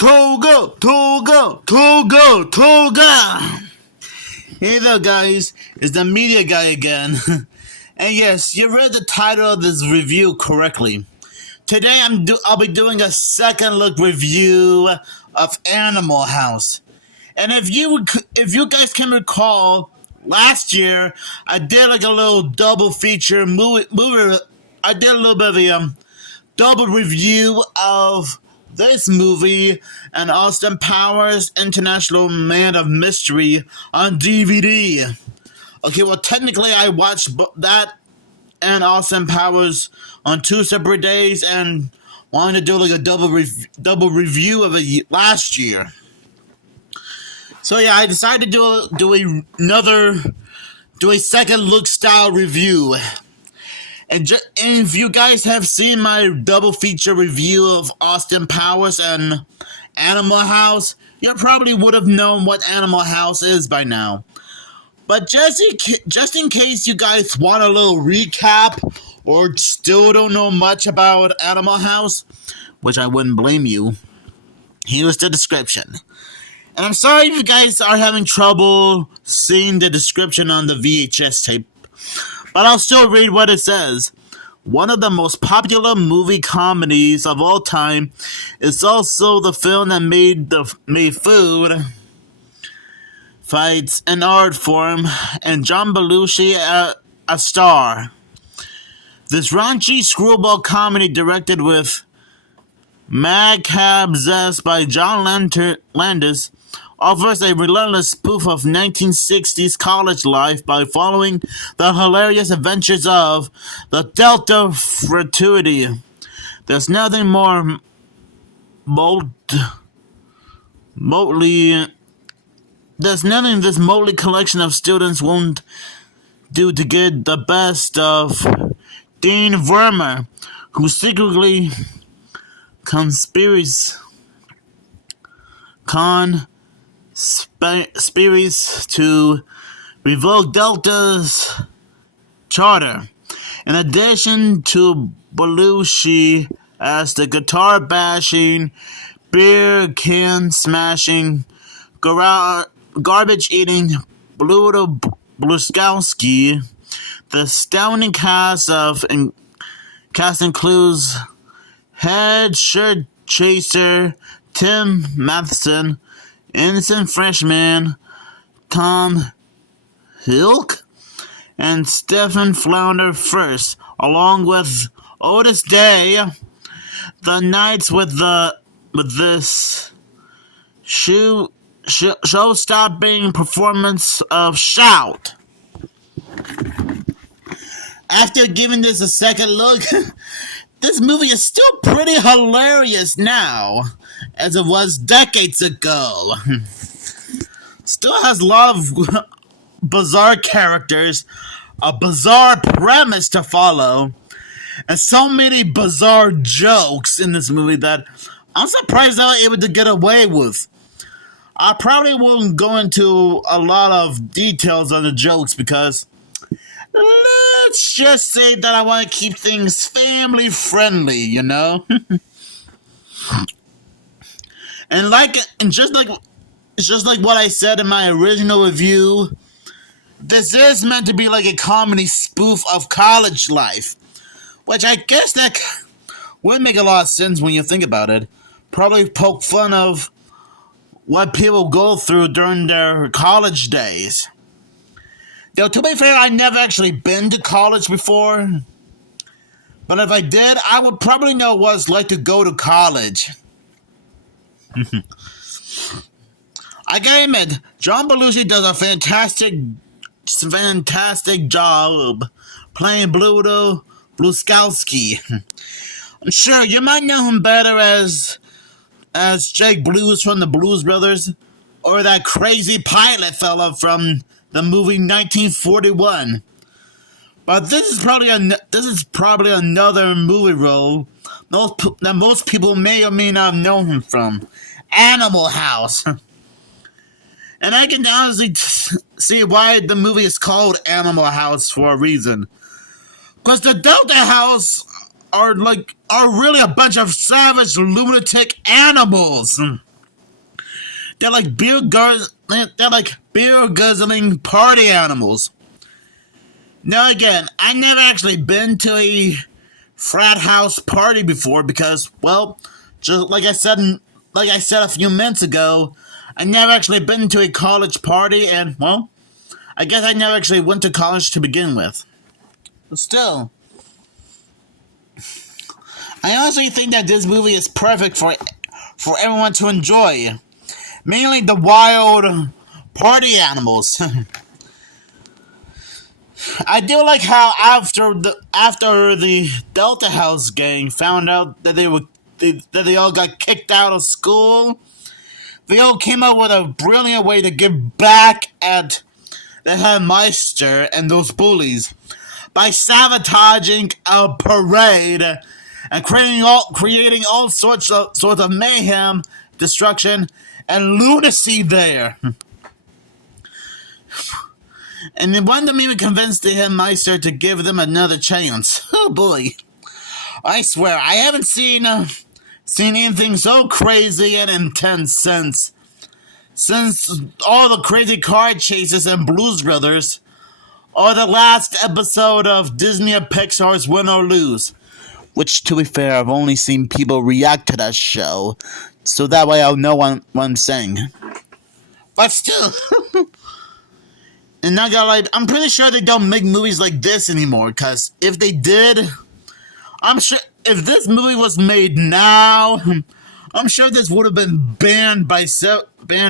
Toga, Toga, Toga, Toga. Hey there, guys. It's the media guy again. And yes, you read the title of this review correctly. Today I'll be doing a second look review of Animal House. And if you guys can recall, last year I did like a little double feature movie. I did a little bit of a double review of this movie and Austin Powers International Man of Mystery on DVD. Okay, well technically I watched that and Austin Powers on two separate days and wanted to do like a double review of it last year. So yeah, I decided to do a second look style review. And if you guys have seen my double feature review of Austin Powers and Animal House, you probably would have known what Animal House is by now. But just in case you guys want a little recap or still don't know much about Animal House, which I wouldn't blame you, here's the description. And I'm sorry if you guys are having trouble seeing the description on the VHS tape, but I'll still read what it says. One of the most popular movie comedies of all time, it's also the film that made food, fights, and art form, and John Belushi a star. This raunchy screwball comedy directed with macabre zest by John Landis offers a relentless spoof of 1960s college life by following the hilarious adventures of the Delta fraternity. There's nothing more there's nothing this motley collection of students won't do to get the best of Dean Vermeer, who secretly conspires to revoke Delta's charter. In addition to Belushi as the guitar-bashing, beer-can-smashing, garbage-eating Bluto Bluskowski, the astounding cast includes head shirt chaser Tim Matheson, innocent freshman Tom Hilk, and Stephen Flounder first, along with Otis Day. The nights with this show-stopping performance of Shout. After giving this a second look, this movie is still pretty hilarious now, as it was decades ago. Still has a lot of bizarre characters, a bizarre premise to follow, and so many bizarre jokes in this movie that I'm surprised they were able to get away with. I probably won't go into a lot of details on the jokes because let's just say that I want to keep things family friendly, you know? And just like what I said in my original review, this is meant to be like a comedy spoof of college life, which I guess that would make a lot of sense when you think about it. Probably poke fun of what people go through during their college days. Though, to be fair, I've never actually been to college before. But if I did, I would probably know what it's like to go to college. I gotta admit, John Belushi does a fantastic job playing Bluto Bluskowski. I'm sure you might know him better as Jake Blues from the Blues Brothers, or that crazy pilot fella from the movie 1941. But this is probably another movie role that most people may or may not have known him from. Animal House. And I can honestly see why the movie is called Animal House for a reason. Because the Delta House are really a bunch of savage lunatic animals. They're like beer guzzling party animals. Now again, I never actually been to a frat house party before because, well, just like I said a few minutes ago, I never actually been to a college party, and well, I guess I never actually went to college to begin with. But still, I honestly think that this movie is perfect for everyone to enjoy, mainly the wild party animals. I do like how after the Delta House gang found out that they all got kicked out of school, they all came up with a brilliant way to give back at the headmaster and those bullies by sabotaging a parade and creating all sorts of mayhem, destruction, and lunacy there. And they wanted to even convince the headmaster to give them another chance. Oh boy. I swear, I haven't seen anything so crazy and intense since all the crazy car chases and Blues Brothers, or the last episode of Disney or Pixar's Win or Lose. Which, to be fair, I've only seen people react to that show, so that way I'll know what I'm saying. But still... And not gonna lie, I'm pretty sure they don't make movies like this anymore, because if they did, I'm sure if this movie was made now, I'm sure this would have been banned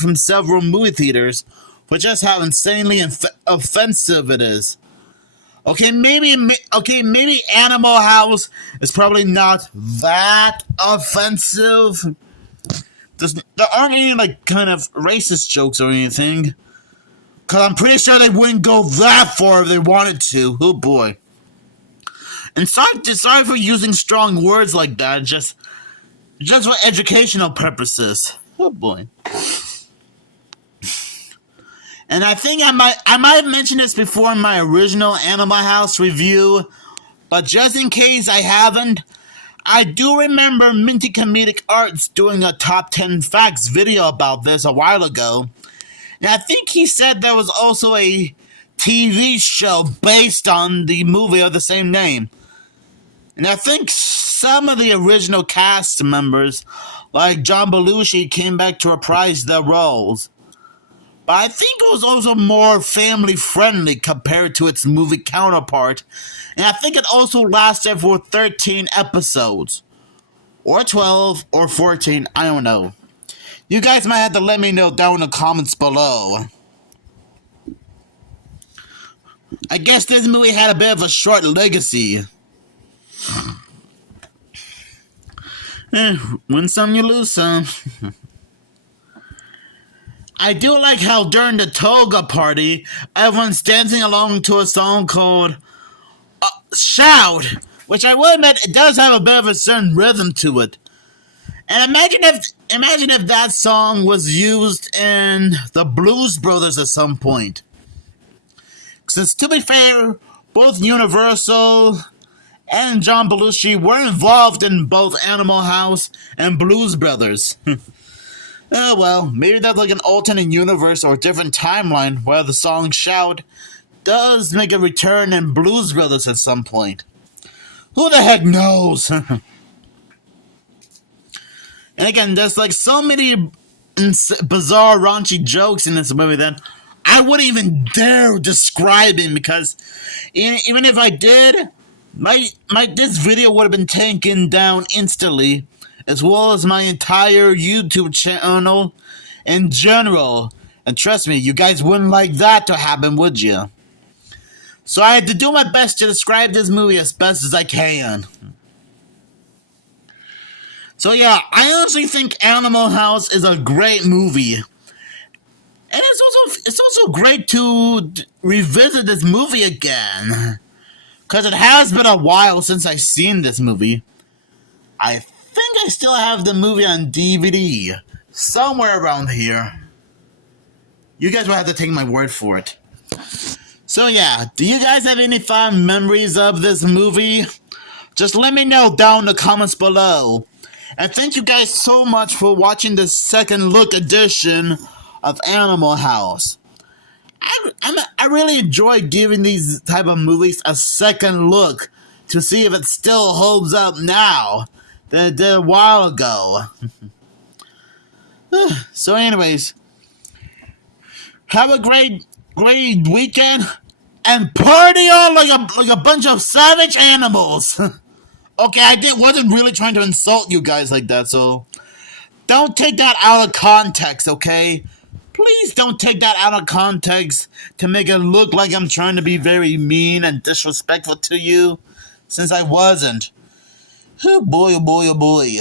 from several movie theaters for just how insanely offensive it is. Okay, maybe Animal House is probably not that offensive. There aren't any like kind of racist jokes or anything. Because I'm pretty sure they wouldn't go that far if they wanted to. Oh boy. And sorry for using strong words like that, just for educational purposes. Oh boy. And I think I might have mentioned this before in my original Animal House review, but just in case I haven't, I do remember Minty Comedic Arts doing a top 10 facts video about this a while ago. And I think he said there was also a TV show based on the movie of the same name. And I think some of the original cast members, like John Belushi, came back to reprise their roles. But I think it was also more family-friendly compared to its movie counterpart. And I think it also lasted for 13 episodes. Or 12, or 14, I don't know. You guys might have to let me know down in the comments below. I guess this movie had a bit of a short legacy. Win some, you lose some. I do like how during the toga party, everyone's dancing along to a song called Shout, which I will admit, it does have a bit of a certain rhythm to it. And imagine if that song was used in the Blues Brothers at some point. Since, to be fair, both Universal and John Belushi were involved in both Animal House and Blues Brothers. Oh well, maybe that's like an alternate universe or a different timeline where the song Shout does make a return in Blues Brothers at some point. Who the heck knows? And again, there's like so many bizarre, raunchy jokes in this movie that I wouldn't even dare describe it, because even if I did, this video would have been taken down instantly, as well as my entire YouTube channel in general. And trust me, you guys wouldn't like that to happen, would you? So I had to do my best to describe this movie as best as I can. So yeah, I honestly think Animal House is a great movie. And it's also great to revisit this movie again. Because it has been a while since I've seen this movie. I think I still have the movie on DVD. Somewhere around here. You guys will have to take my word for it. So yeah, do you guys have any fond memories of this movie? Just let me know down in the comments below. And thank you guys so much for watching the second look edition of Animal House. I really enjoy giving these type of movies a second look to see if it still holds up now than it did a while ago. So anyways, have a great weekend and party on like a bunch of savage animals. Okay, wasn't really trying to insult you guys like that, so don't take that out of context, okay? Please don't take that out of context to make it look like I'm trying to be very mean and disrespectful to you, since I wasn't. Oh boy, oh boy, oh boy.